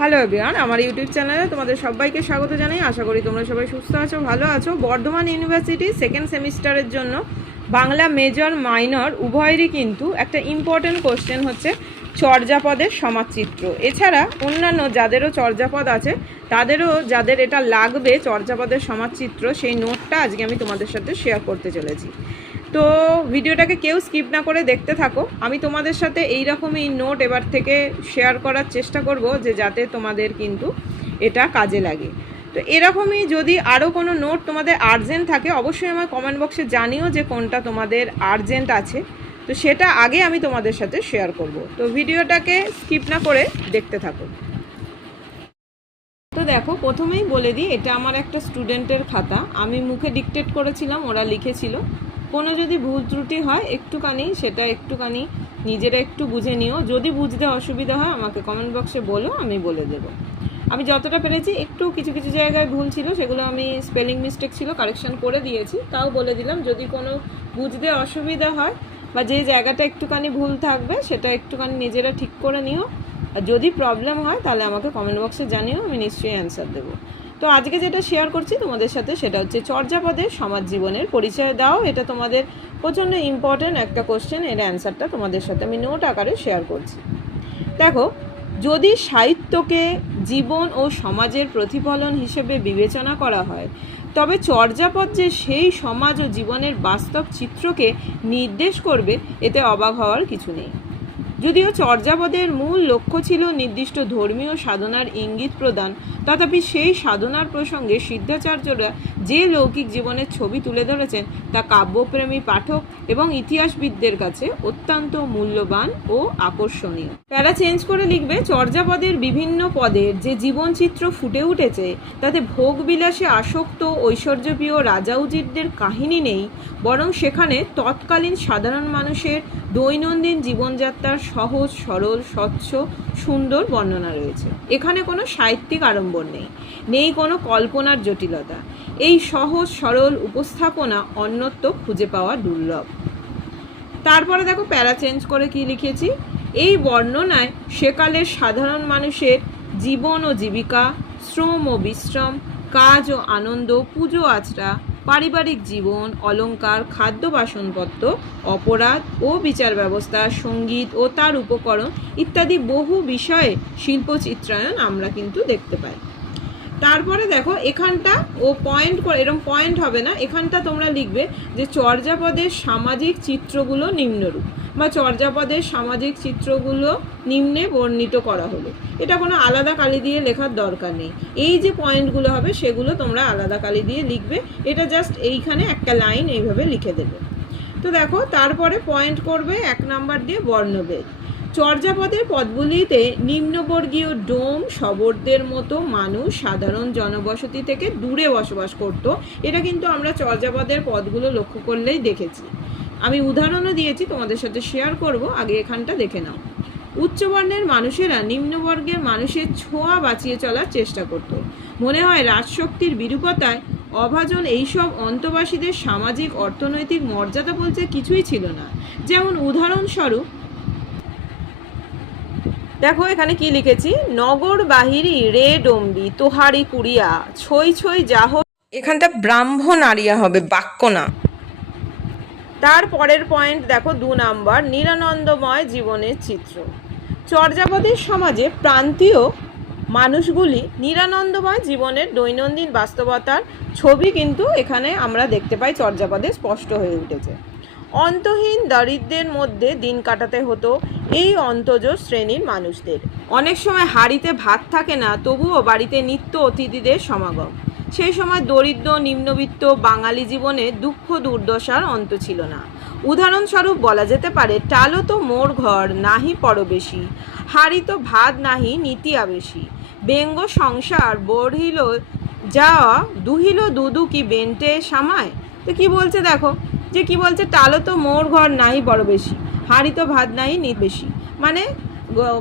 Hello everyone আমার YouTube চ্যানেলে তোমাদের সবাইকে স্বাগত জানাই। আশা করি তোমরা সবাই সুস্থ আছো, ভালো আছো। বর্ধমান ইউনিভার্সিটি সেকেন্ড সেমিস্টারের জন্য বাংলা মেজর মাইনর উভয়েরই কিন্তু একটা ইম্পর্টেন্ট কোশ্চেন হচ্ছে চর্যাপদের সমাজচিত্র। এছাড়া অন্যান্য যাদেরও চর্যাপদ আছে, তাদেরও যাদের এটা লাগবে চর্যাপদের সমাজচিত্র, সেই নোটটা আজকে আমি তোমাদের সাথে শেয়ার করতে চলেছি। তো ভিডিওটাকে কেউ স্কিপ না করে দেখতে থাকো। আমি তোমাদের সাথে এই রকমই নোট এবার থেকে শেয়ার করার চেষ্টা করব যে যাতে তোমাদের কিন্তু এটা কাজে লাগে। তো এরকমই যদি আরও কোনো নোট তোমাদের আর্জেন্ট থাকে, অবশ্যই আমার কমেন্ট বক্সে জানিও যে কোনটা তোমাদের আর্জেন্ট আছে। তো সেটা আগে আমি তোমাদের সাথে শেয়ার করব। তো ভিডিওটাকে স্কিপ না করে দেখতে থাকো। তো দেখো, প্রথমেই বলে দিই, এটা আমার একটা স্টুডেন্টের খাতা। আমি মুখে ডিকটেট করেছিলাম, ওরা লিখেছিল। কোনো যদি ভুল ত্রুটি হয় একটুখানি, সেটা একটুখানি নিজেরা একটু বুঝে নিও। যদি বুঝতে অসুবিধা হয়, আমাকে কমেন্ট বক্সে বলো, আমি বলে দেবো। আমি যতটা পেরেছি, একটু কিছু কিছু জায়গায় ভুল ছিল, সেগুলো আমি স্পেলিং মিস্টেক ছিল কারেকশন করে দিয়েছি, তাও বলে দিলাম। যদি কোনো বুঝতে অসুবিধা হয় বা যে জায়গাটা একটুখানি ভুল থাকবে, সেটা একটুখানি নিজেরা ঠিক করে নিও। আর যদি প্রবলেম হয়, তাহলে আমাকে কমেন্ট বক্সে জানিও, আমি নিশ্চয়ই অ্যান্সার দেবো। তো আজকে যেটা শেয়ার করছি তোমাদের সাথে সেটা হচ্ছে চর্যাপদের সমাজ জীবনের পরিচয় দাও। এটা তোমাদের প্রচণ্ড ইম্পর্ট্যান্ট একটা কোশ্চেন এর অ্যান্সারটা তোমাদের সাথে আমি নোট আকারে শেয়ার করছি। দেখো, যদি সাহিত্যকে জীবন ও সমাজের প্রতিফলন হিসেবে বিবেচনা করা হয়, তবে চর্যাপদ যে সেই সমাজ ও জীবনের বাস্তব চিত্রকে নির্দেশ করবে, এতে অবাক হওয়ার কিছু নেই। যদিও চর্যাপদের মূল লক্ষ্য ছিল নির্দিষ্ট ধর্মীয় সাধনার ইঙ্গিত প্রদান, তথাপি সেই সাধনার প্রসঙ্গে সিদ্ধাচার্যরা যে লৌকিক জীবনের ছবি তুলে ধরেছেন তা কাব্যপ্রেমী পাঠক এবং ইতিহাসবিদদের কাছে অত্যন্ত মূল্যবান ও আকর্ষণীয়। প্যারা চেঞ্জ করে লিখবে চর্যাপদের বিভিন্ন পদের যে জীবনচিত্র ফুটে উঠেছে, তাতে ভোগবিলাসে আসক্ত ঐশ্বর্যপ্রিয় রাজা উজিরদের কাহিনী নেই, বরং সেখানে তৎকালীন সাধারণ মানুষের দৈনন্দিন জীবনযাত্রার সহজ, সরল, স্বচ্ছ, সুন্দর বর্ণনা রয়েছে। এখানে কোনো সাহিত্যিক আড়ম্বর নেই নেই কোনো কল্পনার জটিলতা। এই সহজ, সরল উপস্থাপনা অন্যত্র খুঁজে পাওয়া দুর্লভ। তারপরে দেখো প্যারা চেঞ্জ করে কি লিখেছি? এই বর্ণনায় সেকালের সাধারণ মানুষের জীবন ও জীবিকা, শ্রম ও বিশ্রম, কাজ ও আনন্দ, পুজো, আচরা পারিবারিক জীবন অলঙ্কার খাদ্য বাসনপত্র, অপরাধ ও বিচার ব্যবস্থা, সংগীত ও তার উপকরণ ইত্যাদি বহু বিষয়ে শিল্প চিত্রায়ন আমরা কিন্তু দেখতে পাই। তারপরে দেখো, এখানটা ও পয়েন্ট করে এরকম পয়েন্ট হবে না, এখানটা তোমরা লিখবে যে চর্যাপদের সামাজিক চিত্রগুলো নিম্নরূপ বা চর্যাপদের সামাজিক চিত্রগুলো নিম্নে বর্ণিত করা হলো। এটা কোনো আলাদা কালি দিয়ে লেখার দরকার নেই। এই যে পয়েন্টগুলো হবে, সেগুলো তোমরা আলাদা কালি দিয়ে লিখবে। এটা জাস্ট এইখানে একটা লাইন এইভাবে লিখে দেবে। তো দেখো, তারপরে পয়েন্ট করবে এক নাম্বার দিয়ে বর্ণভেদ। চর্যাপদের পদগুলিতে নিম্নবর্গীয় ডোম শবরদের মতো মানুষ সাধারণ জনবসতি থেকে দূরে বসবাস করত। এটা কিন্তু আমরা চর্যাপদের পদগুলো লক্ষ্য করলেই দেখেছি। আমি উদাহরণও দিয়েছি, তোমাদের সাথে শেয়ার করব, আগে এখানটা দেখে নাও। উচ্চবর্ণের মানুষেরা নিম্নবর্গের মানুষের ছোঁয়া বাঁচিয়ে চলার চেষ্টা করত। মনে হয় রাজশক্তির বিরূপতায় অভাজন এইসব অন্তবাসীদের সামাজিক, অর্থনৈতিক মর্যাদা বলতে কিছুই ছিল না। যেমন উদাহরণস্বরূপ দেখো এখানে কি লিখেছি? নগর বাহিরি রে ডম্বি তোহারি কুড়িয়া ছই ছই যাহ। এখানটা ব্রাহ্মণ আরিয়া হবে বাক্য না। তার পরের পয়েন্ট দেখো দু নাম্বার নিরানন্দময় জীবনের চিত্র। চর্যাপদের সমাজে প্রান্তীয় মানুষগুলি নিরানন্দময় জীবনের দৈনন্দিন বাস্তবতার ছবি কিন্তু এখানে আমরা দেখতে পাই চর্যাপদে স্পষ্ট হয়ে উঠেছে। অন্তহীন দারিদ্রের মধ্যে দিন কাটাতে হতো এই অন্তজ শ্রেণির মানুষদের। অনেক সময় হাড়িতে ভাত থাকে না, তবুও বাড়িতে নিত্য অতিথিদের সমাগম। সেই সময় দরিদ্র, নিম্নবিত্ত বাঙালি জীবনে দুঃখ, দুর্দশার অন্ত ছিল না। উদাহরণস্বরূপ বলা যেতে পারে টালো তো মোর ঘর, নাহি পরবেশি। হাড়ি তো ভাত নাহি, নীতি আবেশি। ব্যঙ্গ সংসার বড়িল যাওয়া দুহিল দুদু কি বেন্টে সামায়? তো কি বলছে দেখো? যে কি বলছে, টালো তো মোর ঘর নাই বড় বেশি, হাঁড়ি তো ভাত নাই নি বেশি। মানে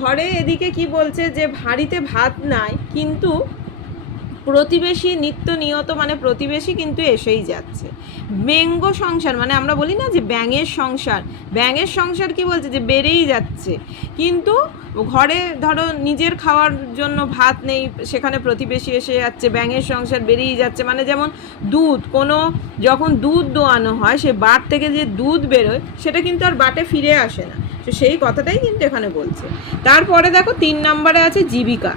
ঘরে এদিকে কি বলছে যে, হাঁড়িতে ভাত নাই, কিন্তু প্রতিবেশী, নিত্য নিয়ত মানে প্রতিবেশী কিন্তু এসেই যাচ্ছে। ব্যঙ্গ সংসার মানে আমরা বলি না যে ব্যাঙের সংসার। ব্যাঙের সংসার কি বলছে? যে বেড়েই যাচ্ছে। কিন্তু ঘরে ধরো নিজের খাওয়ার জন্য ভাত নেই, সেখানে প্রতিবেশী এসে যাচ্ছে, ব্যাঙের সংসার বেরিয়ে যাচ্ছে। মানে যেমন দুধ, কোনো যখন দুধ দোয়ানো হয়, সে বাট থেকে যে দুধ বেরোয়, সেটা কিন্তু আর বাটে ফিরে আসে না। তো সেই কথাটাই কিন্তু এখানে বলছে। তারপরে দেখো তিন নম্বরে আছে জীবিকা।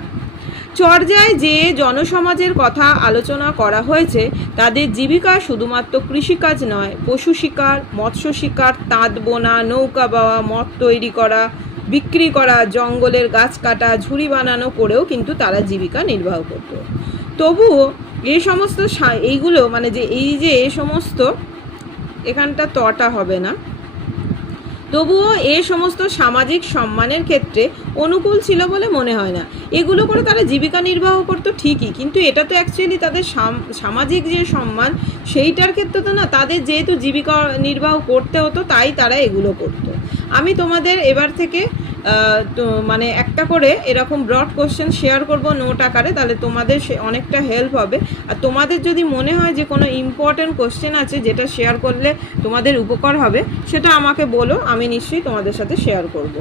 চর্যায় যে জনসমাজের কথা আলোচনা করা হয়েছে, তাদের জীবিকা শুধুমাত্র কৃষিকাজ নয়, পশু শিকার, মৎস্য শিকার, তাঁত বোনা, নৌকা বাওয়া, মদ তৈরি করা, বিক্রি করা, জঙ্গলের গাছ কাটা, ঝুড়ি বানানো করেও কিন্তু তারা জীবিকা নির্বাহ করত। তবুও এই সমস্ত এইগুলো মানে যে এই যে এ সমস্ত এখানটা তটা হবে না। তবুও এ সমস্ত সামাজিক সম্মানের ক্ষেত্রে অনুকূল ছিল বলে মনে হয় না। এগুলো করে তারা জীবিকা নির্বাহ করতো ঠিকই, কিন্তু এটা তো অ্যাকচুয়ালি তাদের সাম- সামাজিক যে সম্মান, সেইটার ক্ষেত্রে তো না, তাদের যেহেতু জীবিকা নির্বাহ করতে হতো, তাই তারা এগুলো করতো। আমি তোমাদের এবার থেকে তো মানে একটা করে এরকম ব্রড কোশ্চেন শেয়ার করব নোট আকারে, তাহলে তোমাদের সে অনেকটা হেল্প হবে। আর তোমাদের যদি মনে হয় যে কোনো ইম্পর্টেন্ট কোশ্চেন আছে যেটা শেয়ার করলে তোমাদের উপকার হবে, সেটা আমাকে বলো, আমি নিশ্চয়ই তোমাদের সাথে শেয়ার করব।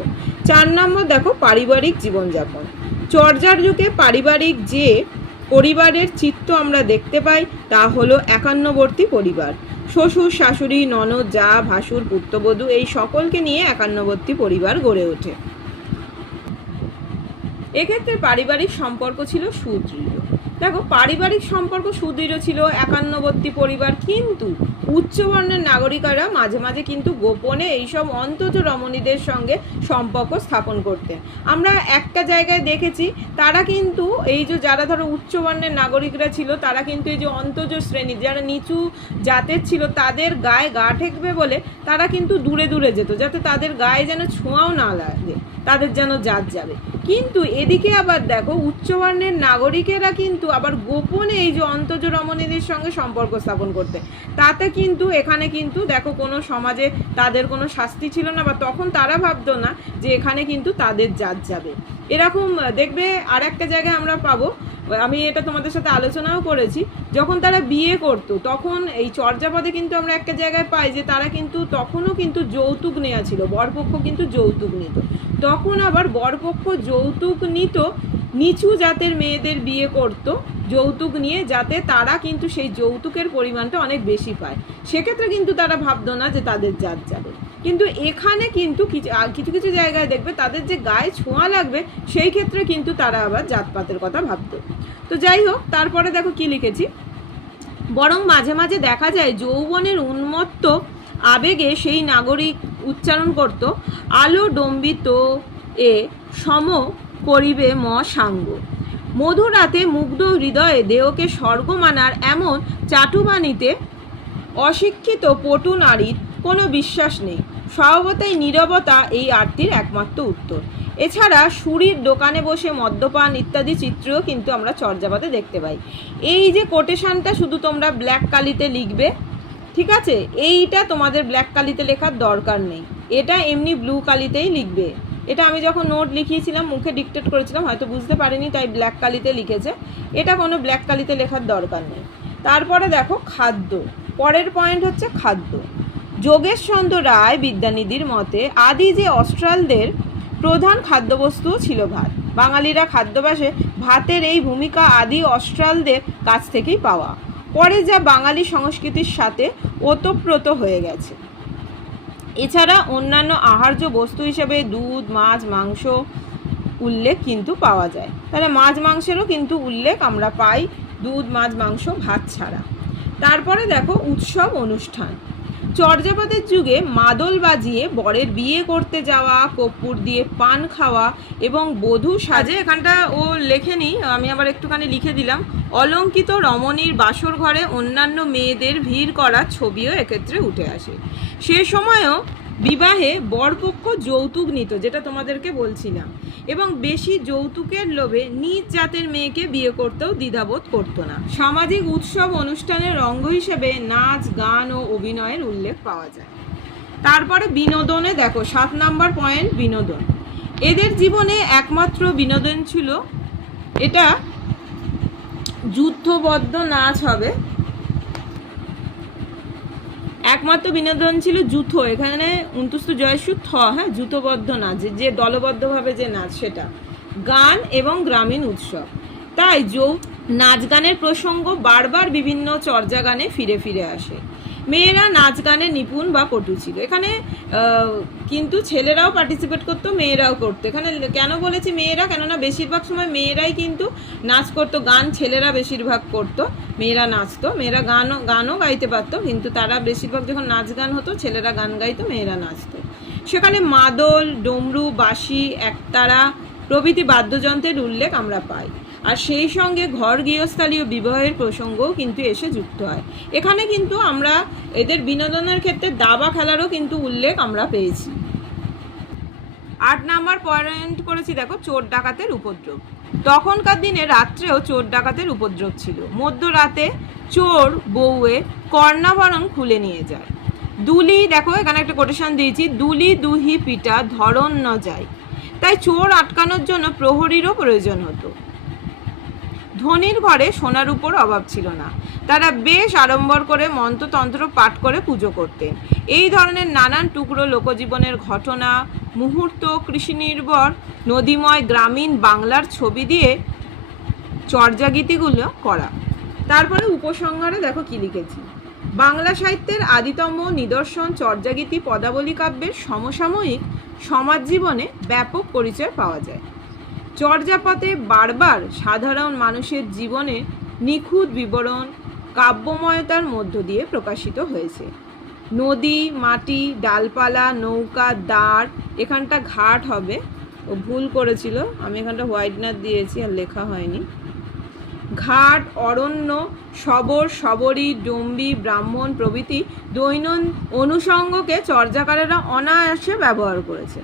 চার নম্বর দেখো, পারিবারিক জীবনযাপন। চর্যার যুগে পারিবারিক যে পরিবারের চিত্র আমরা দেখতে পাই, তা হলো একান্নবর্তী পরিবার। শ্বশুর, শাশুড়ি, ননদ, যা, ভাসুর, পুত্রবধূ এই সকলকে নিয়ে একান্নবর্তী পরিবার গড়ে ওঠে। এক্ষেত্রে পারিবারিক সম্পর্ক ছিল সুদৃঢ়। দেখো, পারিবারিক সম্পর্ক সুদৃঢ় ছিল, একান্নবর্তী পরিবার, কিন্তু উচ্চবর্ণের নাগরিকরা মাঝে মাঝে কিন্তু গোপনে এইসব অন্তজ রমণীদের সঙ্গে সম্পর্ক স্থাপন করতেন। আমরা একটা জায়গায় দেখেছি, তারা কিন্তু এই যে যারা ধরো উচ্চবর্ণের নাগরিকরা ছিল, তারা কিন্তু এই যে অন্তজ শ্রেণি, যারা নিচু জাতের ছিল, তাদের গায়ে গা ঠেকবে বলে তারা কিন্তু দূরে দূরে যেত, যাতে তাদের গায়ে যেন ছোঁয়াও না লাগে। তাদের যেন জাত যাবে। কিন্তু এদিকে আবার দেখো, উচ্চবর্ণের নাগরিকেরা কিন্তু আবার গোপনে এই যে অন্তজ রমণীদের সঙ্গে সম্পর্ক স্থাপন করতে। তাতে কিন্তু এখানে কিন্তু দেখো কোনো সমাজে তাদের কোনো শাস্তি ছিল না বা তখন তারা ভাবতো না যে এখানে কিন্তু তাদের জাত যাবে। এরকম দেখবে আর একটা জায়গায় আমরা পাবো আমি এটা তোমাদের সাথে আলোচনাও করেছি। যখন তারা বিয়ে করতো, তখন এই চর্যাপদে কিন্তু আমরা একটা জায়গায় পাই যে তারা কিন্তু, তখনও কিন্তু যৌতুক নেওয়া ছিল, বরপক্ষ কিন্তু যৌতুক নিত। তখন আবার বরপক্ষ যৌতুক নিত, নিচু জাতের মেয়েদের বিয়ে করত, যৌতুক নিয়ে, যাতে তারা কিন্তু সেই যৌতুকের পরিমাণটা অনেক বেশি পায়। সেক্ষেত্রে কিন্তু তারা ভাবতো না যে তাদের জাত যাবে কিন্তু এখানে কিন্তু কিছু কিছু জায়গায় দেখবে তাদের যে গায়ে ছোঁয়া লাগবে, সেই ক্ষেত্রে কিন্তু তারা আবার জাতপাতের কথা ভাবতো তো যাই হোক, তারপরে দেখো কি লিখেছি। বরং মাঝে মাঝে দেখা যায় যৌবনের উন্মত্ত আবেগে সেই নাগরিক উচ্চারণ করত আলো ডম্বিত এ সম করিবে ম সাঙ্গ। মধুরাতে মুগ্ধ হৃদয়ে দেহকে স্বর্গ মানার এমন চাটুবাণীতে অশিক্ষিত পটু নারীর কোনো বিশ্বাস নেই। স্বভাবতাই নীরবতা এই আরতির একমাত্র উত্তর। এছাড়া সুরির দোকানে বসে মদ্যপান ইত্যাদি চিত্রও কিন্তু আমরা চর্যাপদে দেখতে পাই। এই যে কোটেশনটা শুধু তোমরা ব্ল্যাক কালিতে লিখবে, ঠিক আছে? এইটা তোমাদের ব্ল্যাক কালিতে লেখার দরকার নেই। এটা এমনি ব্লু কালিতেই লিখবে। এটা আমি যখন নোট লিখিয়েছিলাম, মুখে ডিকটেট করেছিলাম, হয়তো বুঝতে পারিনি, তাই ব্ল্যাক কালিতে লিখেছে। এটা কোনো ব্ল্যাক কালিতে লেখার দরকার নেই। তারপরে দেখো খাদ্য। পরের পয়েন্ট হচ্ছে খাদ্য। যোগেশচন্দ্র রায় বিদ্যানিধির মতে, আদি যে অস্ট্রালদের প্রধান খাদ্যবস্তুও ছিল ভাত। বাঙালিরা খাদ্যাভ্যাসে ভাতের এই ভূমিকা আদি অস্ট্রালদের কাছ থেকেই পাওয়া। পরে যা বাঙালি সংস্কৃতির সাথে ওতপ্রোত হয়ে গেছে। এছাড়া অন্যান্য আহার্য বস্তু হিসেবে দুধ, মাছ, মাংস উল্লেখ কিন্তু পাওয়া যায়। তাহলে মাছ, মাংসেরও কিন্তু উল্লেখ আমরা পাই দুধ, মাছ, মাংস, ভাত ছাড়া। তারপরে দেখো উৎসব অনুষ্ঠান। চর্যাপদের যুগে মাদল বাজিয়ে বরের বিয়ে করতে যাওয়া কর্পূর দিয়ে পান খাওয়া এবং বধূ সাজে এখানটা ও লেখেনি, আমি আবার একটুখানি লিখে দিলাম। অলঙ্কিত রমণীর বাসর ঘরে অন্যান্য মেয়েদের ভিড় করা ছবিও এক্ষেত্রে উঠে আসে। সে সময়ও বিবাহে বরপক্ষ যৌতুক নিত, যেটা তোমাদেরকে বলছিলাম। এবং বেশি যৌতুকের লোভে নিজ জাতের মেয়েকে বিয়ে করতেও দ্বিধাবোধ করতো না। সামাজিক উৎসব অনুষ্ঠানের অঙ্গ হিসেবে নাচ, গান ও অভিনয়ের উল্লেখ পাওয়া যায়। তারপরে বিনোদনে দেখো, সাত নাম্বার পয়েন্ট, বিনোদন। এদের জীবনে একমাত্র বিনোদন ছিল, এটা যুদ্ধবদ্ধ নাচ হবে একমাত্র বিনোদন ছিল যুথ এখানে উনতুস্ত জয়সু থ হ্যাঁ যুথবদ্ধ নাচ, যে- যে দলবদ্ধভাবে যে নাচ সেটা। গান এবং গ্রামীণ উৎসব। তাই যৌ নাচ গানের প্রসঙ্গ বারবার বিভিন্ন চর্যা গানে ফিরে ফিরে আসে। মেয়েরা নাচ গানে নিপুণ বা পটু ছিল। এখানে কিন্তু ছেলেরাও পার্টিসিপেট করতো, মেয়েরাও করতো। এখানে কেন বলেছি মেয়েরা? কেননা বেশিরভাগ সময় মেয়েরাই কিন্তু নাচ করতো, গান ছেলেরা বেশিরভাগ করতো, মেয়েরা নাচতো, মেয়েরা গানও গানও গাইতে পারতো, কিন্তু তারা বেশিরভাগ যখন নাচ গান হতো, ছেলেরা গান গাইতো, মেয়েরা নাচতো। সেখানে মাদল, ডমরু, বাঁশি, একতারা প্রভৃতি বাদ্যযন্ত্রের উল্লেখ আমরা পাই। আর সেই সঙ্গে ঘর গৃহস্থালীয় বিবাহের প্রসঙ্গও কিন্তু এসে যুক্ত হয়। এখানে কিন্তু আমরা এদের বিনোদনের ক্ষেত্রে দাবা খেলারও কিন্তু উল্লেখ আমরা পেয়েছি। আট নাম্বার পয়েন্ট করেছি দেখো, চোর ডাকাতের উপদ্রব। তখনকার দিনে রাত্রেও চোর ডাকাতের উপদ্রব ছিল। মধ্যরাতে চোর বউয়ে কর্ণাভরণ খুলে নিয়ে যায়। দুলি, দেখো এখানে একটা কোটেশন দিয়েছি, দুলি দুহি পিটা ধরন ন যায়। তাই চোর আটকানোর জন্য প্রহরীরও প্রয়োজন হতো। ধনির ঘরে সোনার উপর অভাব ছিল না। তারা বেশ আড়ম্বর করে মন্ত্রতন্ত্র পাঠ করে পুজো করতেন। এই ধরনের নানান টুকরো লোকজীবনের ঘটনা, মুহূর্ত, কৃষি নির্ভর, নদীময় গ্রামীণ বাংলার ছবি দিয়ে চর্যাগীতিগুলো করা। তারপরে উপসংহারে দেখো কি লিখেছি। বাংলা সাহিত্যের আদিতম নিদর্শন চর্যাগীতি পদাবলী কাব্যের সমসাময়িক সমাজ জীবনে ব্যাপক পরিচয় পাওয়া যায়। চর্যাপদে বারবার সাধারণ মানুষের জীবনে নিখুঁত বিবরণ কাব্যময়তার মধ্য দিয়ে প্রকাশিত হয়েছে। নদী, মাটি, ডালপালা, নৌকা দাঁড় এখানটা ঘাট হবে। ও ভুল করেছিল। আমি এখানটা হোয়াইটনার দিয়েছি আর লেখা হয়নি। ঘাট, অরণ্য শবর শবরী ডম্বি, ব্রাহ্মণ প্রভৃতি দৈনন্দিন অনুষঙ্গকে চর্যাকারেরা অনায়াসে ব্যবহার করেছে।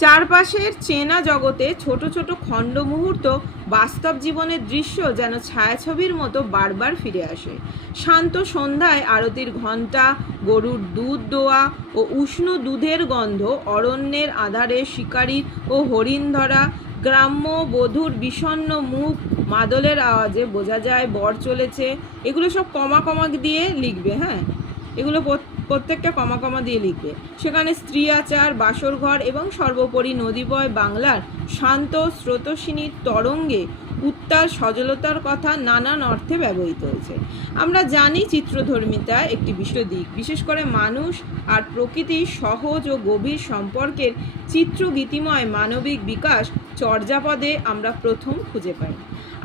চারপাশের চেনা জগতে ছোট ছোট খণ্ড মুহূর্ত বাস্তব জীবনের দৃশ্য যেন ছায়াছবির মতো বারবার ফিরে আসে। শান্ত সন্ধ্যায় আরতির ঘণ্টা, গরুর দুধ দোয়া ও উষ্ণ দুধের গন্ধ, অরণ্যের আধারে শিকারী ও হরিণ ধরা গ্রাম্য বধূর বিষণ্ণ মুখ, মাদলের আওয়াজে বোঝা যায় বর চলেছে। এগুলো সব কমা কমা দিয়ে লিখবে হ্যাঁ? এগুলো প্রত্যেকটা কমা কমা দিয়ে লিখবে সেখানে স্ত্রী আচার, বাসর ঘর এবং সর্বোপরি নদীবয় বাংলার শান্ত স্রোতস্বিনীর তরঙ্গে উত্তাল সজলতার কথা নানান অর্থে ব্যবহৃত হয়েছে। আমরা জানি চিত্রধর্মিতা একটি বিশেষ দিক, বিশেষ করে মানুষ আর প্রকৃতির সহজ ও গভীর সম্পর্কের চিত্রগীতিময় মানবিক বিকাশ চর্যাপদে আমরা প্রথম খুঁজে পাই।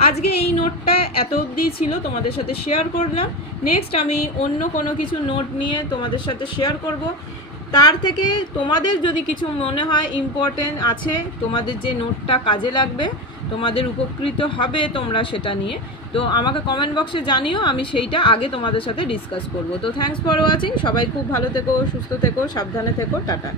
আজকে এই নোটটা এত অবধি ছিল, তোমাদের সাথে শেয়ার করলাম। নেক্সট আমি অন্য কোনো কিছু নোট নিয়ে তোমাদের সাথে শেয়ার করব। তার থেকে তোমাদের যদি কিছু মনে হয় ইম্পর্টেন্ট আছে, তোমাদের যে নোটটা কাজে লাগবে তোমাদের উপকৃত হবে তোমরা সেটা নিয়ে। তো আমাকে কমেন্ট বক্সে জানিও, আমি সেইটা আগে তোমাদের সাথে ডিসকাস করব। তো থ্যাংকস ফর ওয়াচিং সবাই খুব ভালো থেকো, সুস্থ থেকো, সাবধানে থেকো, টাটা।